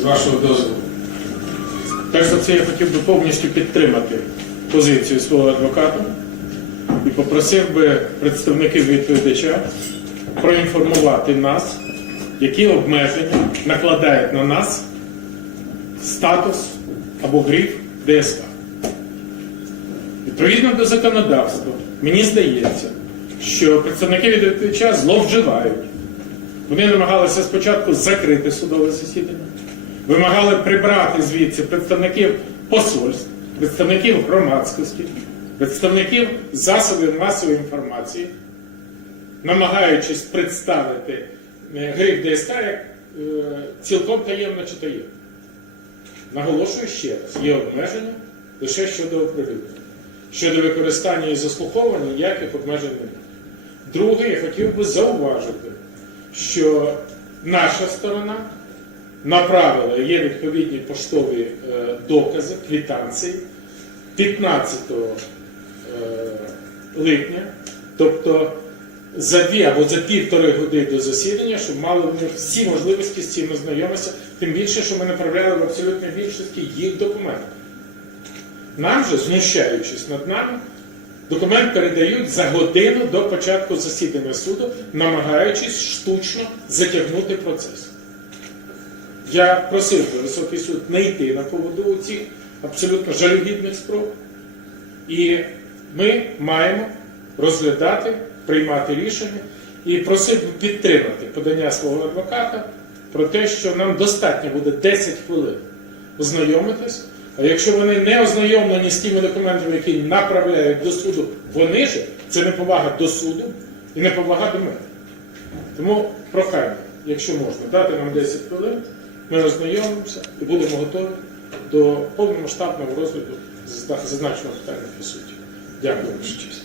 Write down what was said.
з вашого дозволу. Так що це я хотів би повністю підтримати позицію свого адвоката і попросив би представників відповідача проінформувати нас, які обмеження накладають на нас статус або гриф ДСК. Відповідно до законодавства, мені здається, що представники відповідача зловживають. Вони намагалися спочатку закрити судове засідання, вимагали прибрати звідси представників посольств, представників громадськості, представників засобів масової інформації, намагаючись представити е, гриф ДСК як е, цілком таємно чи таємно. Наголошую ще раз, є обмеження лише щодо оприлюднення. Щодо використання і заслуховування ніяких обмежень немає. Друге, я хотів би зауважити, що наша сторона направила, є відповідні поштові е, докази, квітанції 15 е, липня, тобто за дві або за півтори години до засідання, щоб мали всі можливості з цим ознайомитися, тим більше, що ми направляли в абсолютній більшості їх документи. Нам же, знущаючись над нами, документ передають за годину до початку засідання суду, намагаючись штучно затягнути процес. Я просив би високий суд не йти на поводу цих абсолютно жалюгідних спроб. І ми маємо розглядати, приймати рішення і просив би підтримати подання свого адвоката про те, що нам достатньо буде 10 хвилин ознайомитись. А якщо вони не ознайомлені з тими документами, які направляють до суду, вони ж це неповага до суду і неповага до мене. Тому прохання, якщо можна, дати нам 10 хвилин, ми ознайомимося і будемо готові до повномасштабного розгляду зазначеного питання по суті. Дякую, за честь.